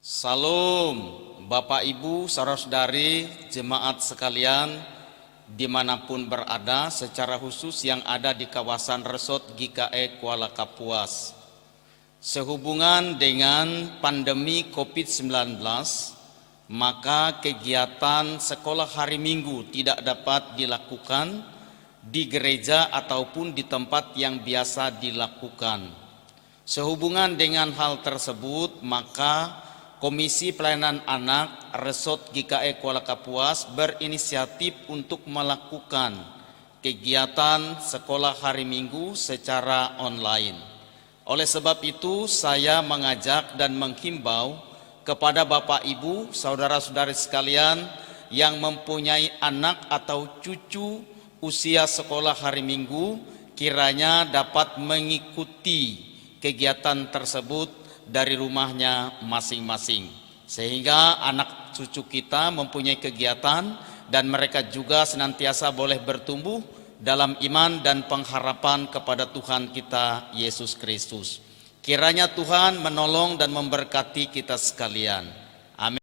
Salam Bapak Ibu, saudara-saudari, jemaat sekalian dimanapun berada, secara khusus yang ada di kawasan Resort GKE Kuala Kapuas. Sehubungan dengan pandemi COVID-19, maka kegiatan sekolah hari Minggu tidak dapat dilakukan di gereja ataupun di tempat yang biasa dilakukan. Sehubungan dengan hal tersebut, maka Komisi Pelayanan Anak Resort GKE Kuala Kapuas berinisiatif untuk melakukan kegiatan sekolah hari Minggu secara online. Oleh sebab itu, saya mengajak dan menghimbau kepada Bapak Ibu, saudara-saudari sekalian yang mempunyai anak atau cucu usia sekolah hari Minggu, kiranya dapat mengikuti kegiatan tersebut dari rumahnya masing-masing, sehingga anak cucu kita mempunyai kegiatan dan mereka juga senantiasa boleh bertumbuh dalam iman dan pengharapan kepada Tuhan kita Yesus Kristus. Kiranya Tuhan menolong dan memberkati kita sekalian. Amin.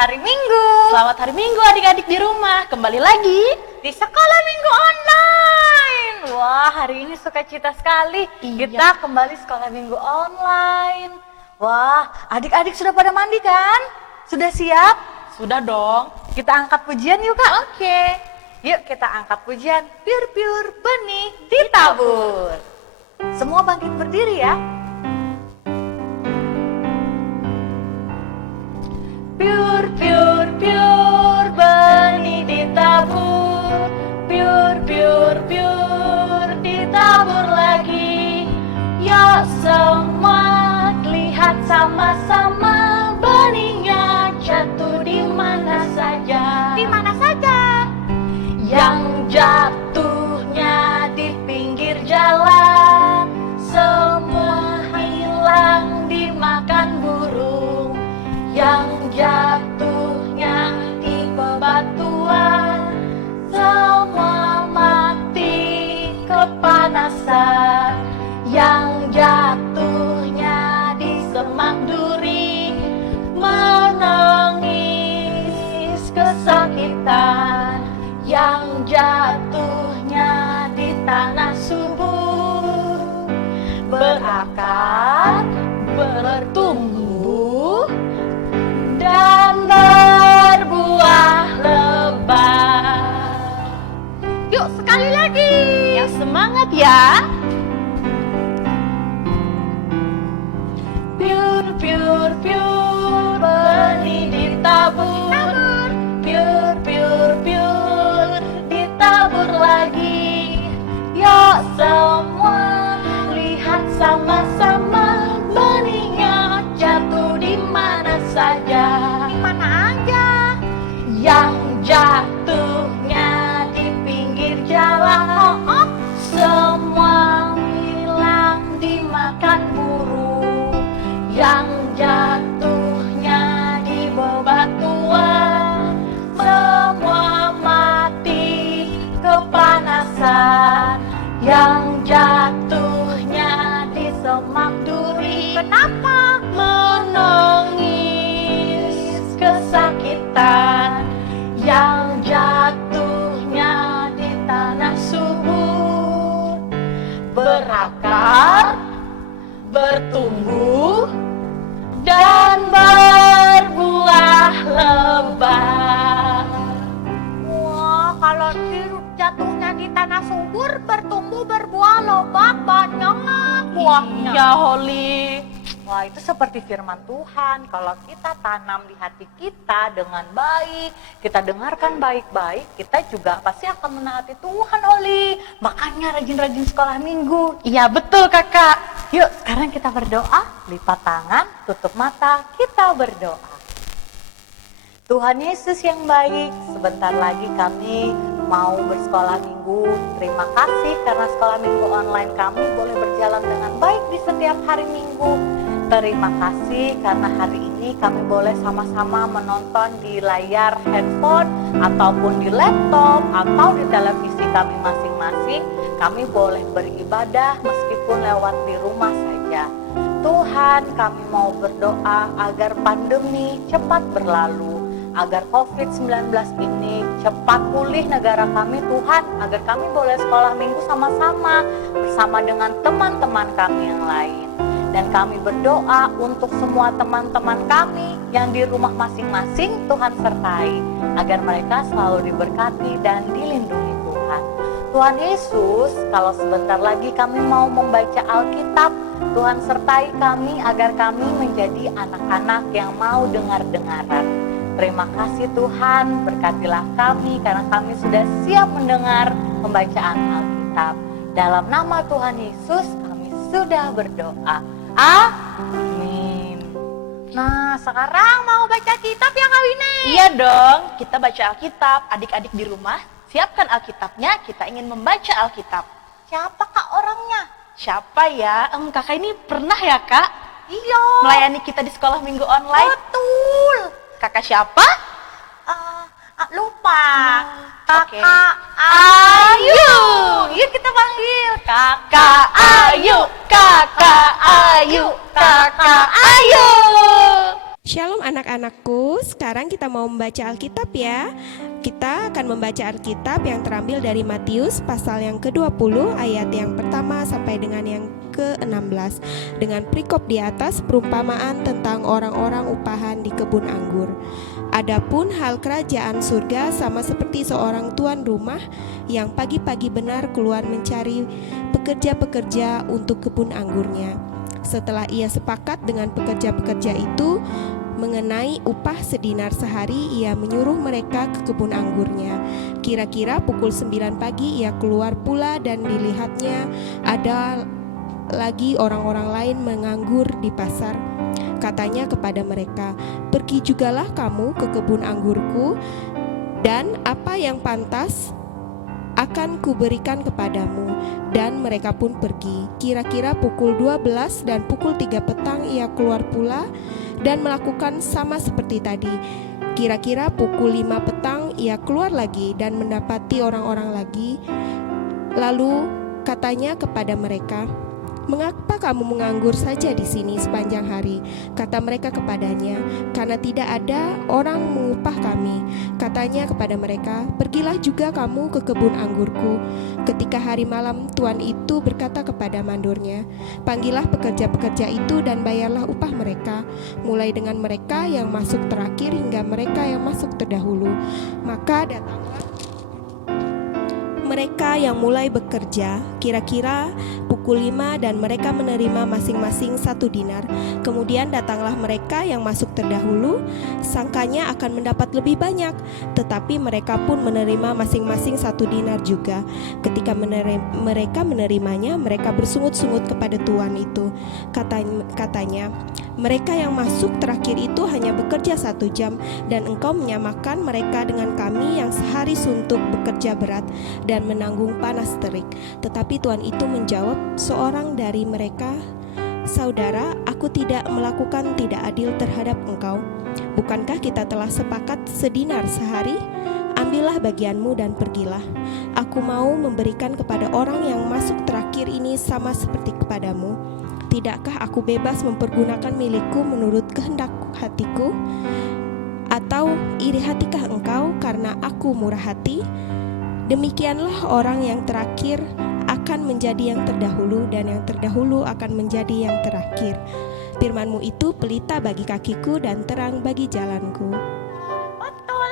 Hari Minggu. Selamat hari Minggu adik-adik di rumah. Kembali lagi di Sekolah Minggu Online. Wah, hari ini sukacita sekali. Kita kembali Sekolah Minggu Online. Wah, adik-adik sudah pada mandi kan? Sudah siap? Sudah dong. Kita angkat pujian yuk, Kak. Oke. Yuk kita angkat pujian. Piur-piur benih ditabur. Semua bangkit berdiri ya. Piur, piur, piur, benih ditabur. Piur, piur, piur, ditabur lagi. Yuk semua lihat sama-sama, benihnya jatuh di mana saja. Di mana saja? Yang jatuhnya di pinggir jalan, semua hilang dimakan burung. Yang jatuhnya di bebatuan, semua mati kepanasan. Yang jatuhnya di semak duri, menangis kesakitan. Yang jatuhnya di tanah subur, berakar, bertumbuh, dan berbuah lebat. Yuk sekali lagi. Yang semangat ya. Semua lihat sama-sama, benihnya jatuh di mana saja. Di mana aja? Yang jatuhnya di pinggir jalan. Semua hilang dimakan burung. Yang jatuhnya di bebatuan. Semua mati kepanasan. Yang jatuhnya di semak duri. Kenapa? Menangis kesakitan. Yang jatuhnya di tanah subur. Berakar, bertumbuh, dan berbuah lebat. Wah, kalau jatuhnya di tanah subur, bertumbuh, berbuah lebat, banyak buahnya. Iya, Holly. Wah, itu seperti firman Tuhan. Kalau kita tanam di hati kita dengan baik, kita dengarkan baik-baik, kita juga pasti akan menaati Tuhan, Holly. Makanya rajin-rajin sekolah minggu. Iya, betul, Kakak. Yuk, sekarang kita berdoa, lipat tangan, tutup mata, kita berdoa. Tuhan Yesus yang baik, sebentar lagi kami mau bersekolah minggu. Terima kasih karena sekolah minggu online kami boleh berjalan dengan baik di setiap hari minggu. Terima kasih karena hari ini kami boleh sama-sama menonton di layar handphone ataupun di laptop atau di televisi kami masing-masing. Kami boleh beribadah meskipun lewat di rumah saja. Tuhan, kami mau berdoa agar pandemi cepat berlalu, agar COVID-19 ini cepat pulih negara kami, Tuhan, agar kami boleh sekolah minggu sama-sama bersama dengan teman-teman kami yang lain. Dan kami berdoa untuk semua teman-teman kami yang di rumah masing-masing, Tuhan sertai, agar mereka selalu diberkati dan dilindungi Tuhan. Tuhan Yesus, kalau sebentar lagi kami mau membaca Alkitab, Tuhan sertai kami agar kami menjadi anak-anak yang mau dengar-dengaran. Terima kasih Tuhan, berkatilah kami karena kami sudah siap mendengar pembacaan Alkitab. Dalam nama Tuhan Yesus kami sudah berdoa. Amin. Nah, sekarang mau baca kitab ya Kak Wine? Iya dong, kita baca Alkitab. Adik-adik di rumah, siapkan Alkitabnya, kita ingin membaca Alkitab. Siapa Kak orangnya? Siapa ya? Kakak ini pernah ya Kak? Iya. Melayani kita di sekolah minggu online? Betul. Kakak siapa? Lupa. Oke. Kakak Ayu. Yuk kita panggil Kakak Ayu, Kakak Ayu, Kakak Ayu. Shalom anak-anakku, sekarang kita mau membaca Alkitab ya. Kita akan membaca Alkitab yang terambil dari Matius pasal yang ke-20 ayat yang pertama sampai dengan yang ke-16 dengan perikop di atas perumpamaan tentang orang-orang upahan di kebun anggur. Adapun hal kerajaan surga sama seperti seorang tuan rumah yang pagi-pagi benar keluar mencari pekerja-pekerja untuk kebun anggurnya. Setelah ia sepakat dengan pekerja-pekerja itu mengenai upah sedinar sehari, ia menyuruh mereka ke kebun anggurnya. Kira-kira pukul 9 pagi ia keluar pula dan dilihatnya ada lagi orang-orang lain menganggur di pasar. Katanya kepada mereka, "Pergi jugalah kamu ke kebun anggurku, dan apa yang pantas akan kuberikan kepadamu." Dan mereka pun pergi. Kira-kira pukul 12 dan pukul 3 petang ia keluar pula dan melakukan sama seperti tadi. Kira-kira pukul 5 petang ia keluar lagi dan mendapati orang-orang lagi. Lalu katanya kepada mereka, "Mengapa kamu menganggur saja di sini sepanjang hari?" Kata mereka kepadanya, "Karena tidak ada orang mengupah kami." Katanya kepada mereka, "Pergilah juga kamu ke kebun anggurku." Ketika hari malam, tuan itu berkata kepada mandornya, "Panggillah pekerja-pekerja itu dan bayarlah upah mereka, mulai dengan mereka yang masuk terakhir hingga mereka yang masuk terdahulu." Maka datanglah mereka yang mulai bekerja, kira-kira pukul pukul 5 dan mereka menerima masing-masing 1 dinar. Kemudian datanglah mereka yang masuk terdahulu, sangkanya akan mendapat lebih banyak, tetapi mereka pun menerima masing-masing 1 dinar juga. Ketika mereka menerimanya, mereka bersungut-sungut kepada tuan itu. Katanya, mereka yang masuk terakhir itu hanya bekerja 1 jam, dan engkau menyamakan mereka dengan kami yang sehari suntuk bekerja berat dan menanggung panas terik. Tetapi tuan itu menjawab seorang dari mereka, "Saudara, aku tidak melakukan tidak adil terhadap engkau. Bukankah kita telah sepakat sedinar sehari? Ambillah bagianmu dan pergilah. Aku mau memberikan kepada orang yang masuk terakhir ini sama seperti kepadamu. Tidakkah aku bebas mempergunakan milikku menurut kehendak hatiku? Atau iri hatikah engkau karena aku murah hati? Demikianlah orang yang terakhir akan menjadi yang terdahulu, dan yang terdahulu akan menjadi yang terakhir. Firman-Mu itu pelita bagi kakiku dan terang bagi jalanku." Betul.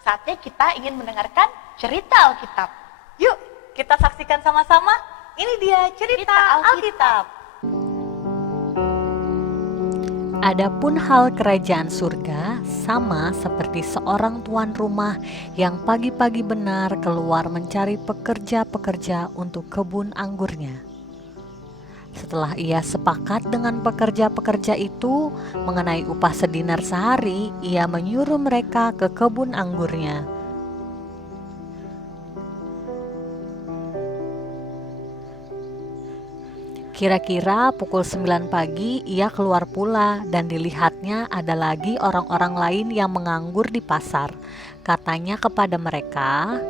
Saatnya kita ingin mendengarkan cerita Alkitab. Yuk, kita saksikan sama-sama. Ini dia cerita Alkitab. Adapun hal kerajaan surga sama seperti seorang tuan rumah yang pagi-pagi benar keluar mencari pekerja-pekerja untuk kebun anggurnya. Setelah ia sepakat dengan pekerja-pekerja itu mengenai upah sedinar sehari, ia menyuruh mereka ke kebun anggurnya. Kira-kira pukul 9 pagi ia keluar pula, dan dilihatnya ada lagi orang-orang lain yang menganggur di pasar. Katanya kepada mereka,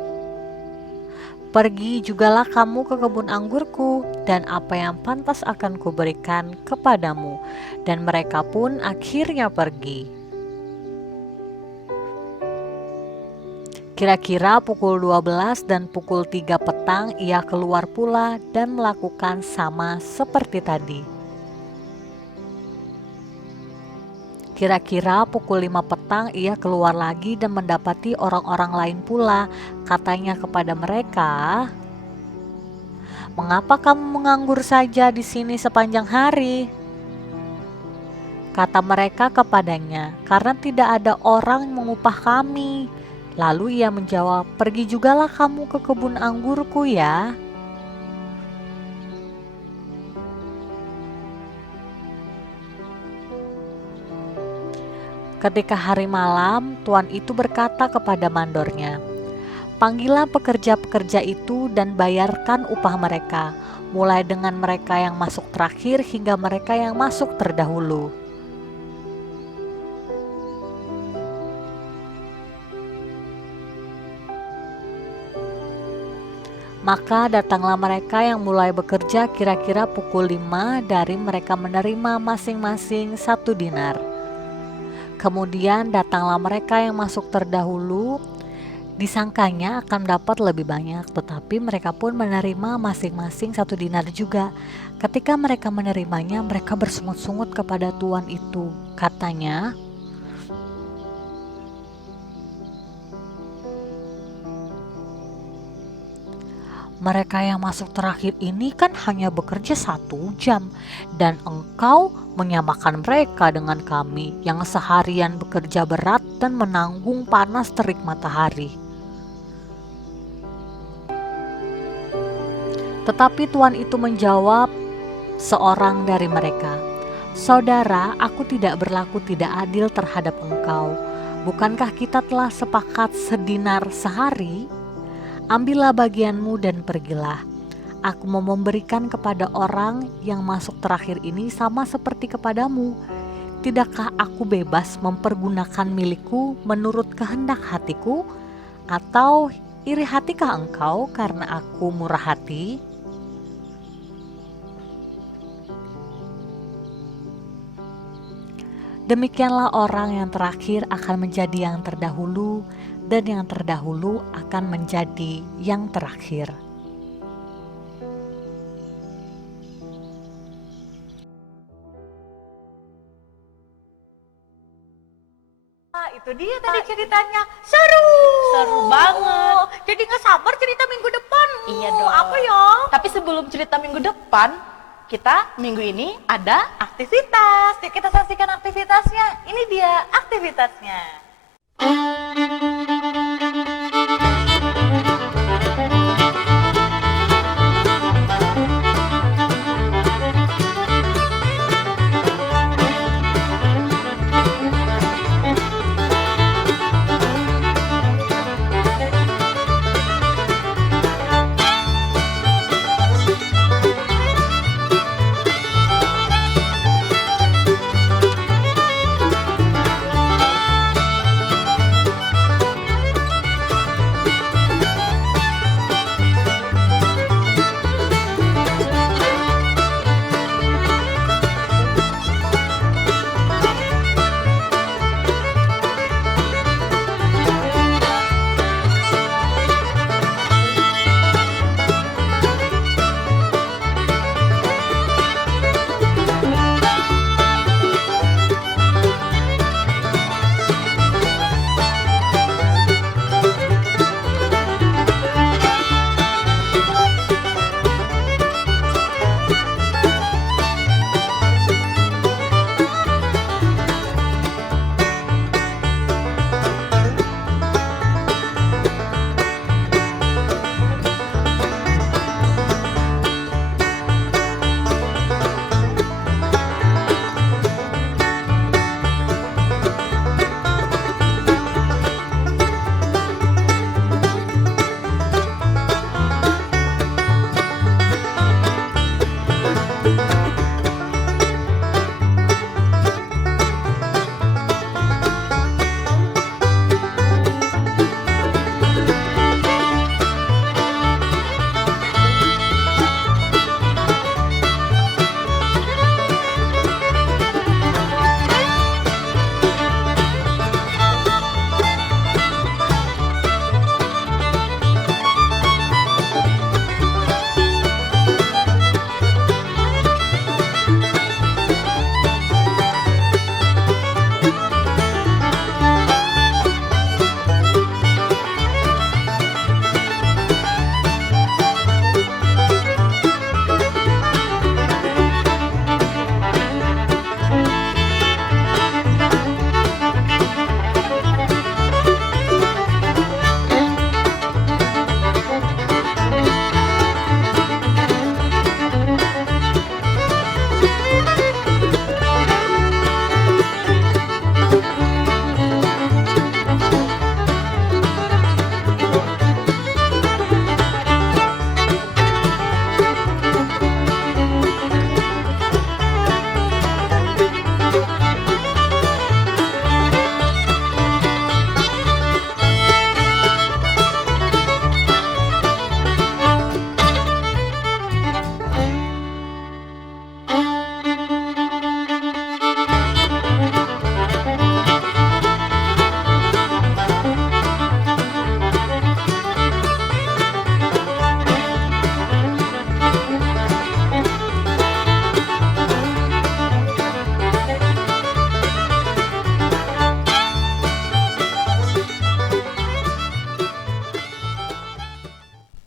"Pergi jugalah kamu ke kebun anggurku, dan apa yang pantas akan kuberikan kepadamu." Dan mereka pun akhirnya pergi. Kira-kira pukul 12 dan pukul 3 petang ia keluar pula dan melakukan sama seperti tadi. Kira-kira pukul 5 petang ia keluar lagi dan mendapati orang-orang lain pula. Katanya kepada mereka, "Mengapa kamu menganggur saja di sini sepanjang hari?" Kata mereka kepadanya, "Karena tidak ada orang yang mengupah kami." Lalu ia menjawab, "Pergi jugalah kamu ke kebun anggurku ya." Ketika hari malam, tuan itu berkata kepada mandornya, "Panggillah pekerja-pekerja itu dan bayarkan upah mereka, mulai dengan mereka yang masuk terakhir hingga mereka yang masuk terdahulu." Maka datanglah mereka yang mulai bekerja kira-kira pukul 5, dari mereka menerima masing-masing 1 dinar. Kemudian datanglah mereka yang masuk terdahulu, disangkanya akan dapat lebih banyak, tetapi mereka pun menerima masing-masing 1 dinar juga. Ketika mereka menerimanya, mereka bersungut-sungut kepada tuan itu. Katanya, "Mereka yang masuk terakhir ini kan hanya bekerja 1 jam, dan engkau menyamakan mereka dengan kami yang seharian bekerja berat dan menanggung panas terik matahari." Tetapi tuan itu menjawab seorang dari mereka, "Saudara, aku tidak berlaku tidak adil terhadap engkau. Bukankah kita telah sepakat sedinar sehari? Ambillah bagianmu dan pergilah. Aku mau memberikan kepada orang yang masuk terakhir ini sama seperti kepadamu. Tidakkah aku bebas mempergunakan milikku menurut kehendak hatiku? Atau iri hatikah engkau karena aku murah hati?" Demikianlah orang yang terakhir akan menjadi yang terdahulu, dan yang terdahulu akan menjadi yang terakhir. Nah, itu dia tadi ceritanya. Seru. Seru banget. Jadi nggak sabar cerita minggu depan. Iya dong. Apa ya? Tapi sebelum cerita minggu depan, kita minggu ini ada Aktivitas. Yuk kita saksikan aktivitasnya. Ini dia aktivitasnya.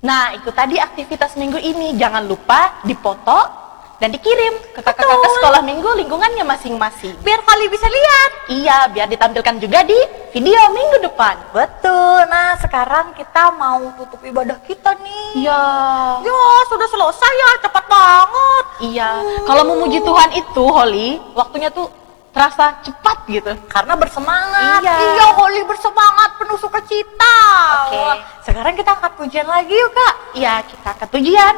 Nah, itu tadi aktivitas minggu ini. Jangan lupa dipoto dan dikirim ke kakak-kakak sekolah minggu lingkungannya masing-masing. Biar kali bisa lihat. Iya, biar ditampilkan juga di video minggu depan. Betul. Nah, sekarang kita mau tutup ibadah kita nih. Iya. Ya, sudah selesai ya, cepat banget. Iya. Kalau memuji Tuhan itu, Holly, waktunya tuh terasa cepat gitu. Karena bersemangat. Iya. Holly bersemangat, penuh sukacita. Oke. Wah, sekarang kita angkat pujian lagi yuk, Kak. Iya, kita ke tujuan.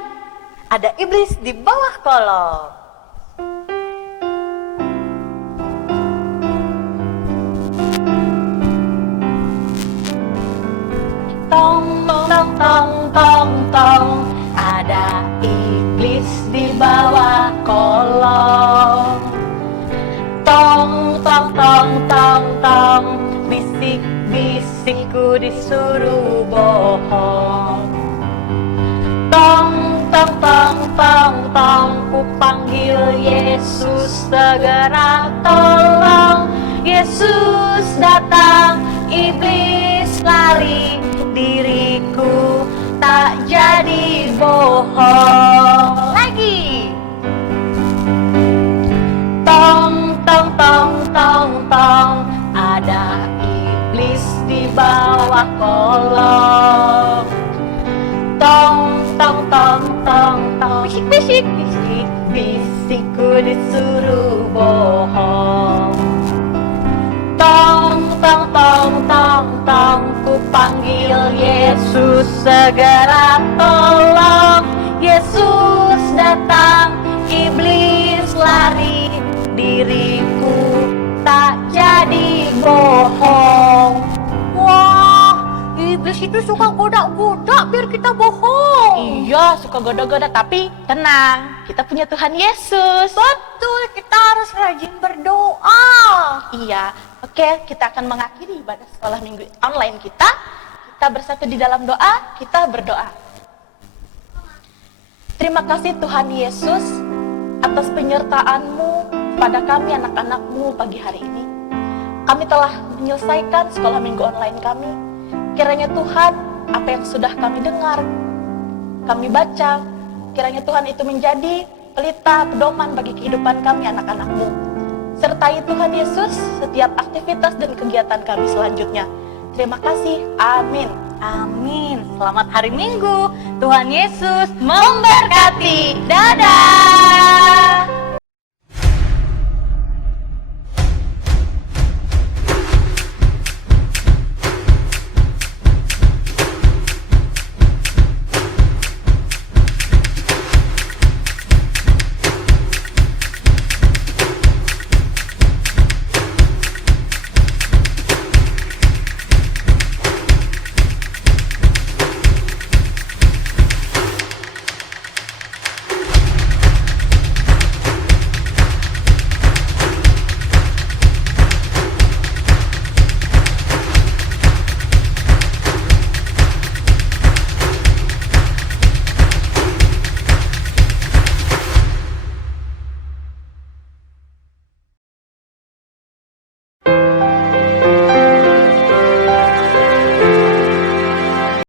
Ada iblis di bawah kolong. Tong tong tong tong tong, ada iblis di bawah kolong. Tong tong tong tong tong, bisik bisikku disuruh bohong. Tong tong tong tong tong, ku panggil Yesus segera tolong. Yesus datang, iblis lari, diriku tak jadi bohong. Lagi. Tong, tong, tong, tong, tong, ada iblis di bawah kolong. Tong, tong, tong, tong, tong, Bisik, bisik. bisik, bisikku disuruh bohong. Tong, tong, tong, tong, tong, ku panggil Yesus segera tolong. Yesus datang, iblis lari, diriku tak jadi bohong. Wah, iblis itu suka goda-goda biar kita bohong. Iya, suka goda-goda, tapi tenang, kita punya Tuhan Yesus. Betul, kita harus rajin berdoa. Iya, oke, kita akan mengakhiri ibadah sekolah minggu online kita. Kita bersatu di dalam doa, kita berdoa. Terima kasih Tuhan Yesus atas penyertaan-Mu pada kami anak-anak-Mu pagi hari ini. Kami telah menyelesaikan sekolah minggu online kami. Kiranya Tuhan, apa yang sudah kami dengar, kami baca, kiranya Tuhan itu menjadi pelita pedoman bagi kehidupan kami anak-anak-Mu. Sertai Tuhan Yesus setiap aktivitas dan kegiatan kami selanjutnya. Terima kasih. Amin. Amin. Selamat hari Minggu. Tuhan Yesus memberkati. Dadah.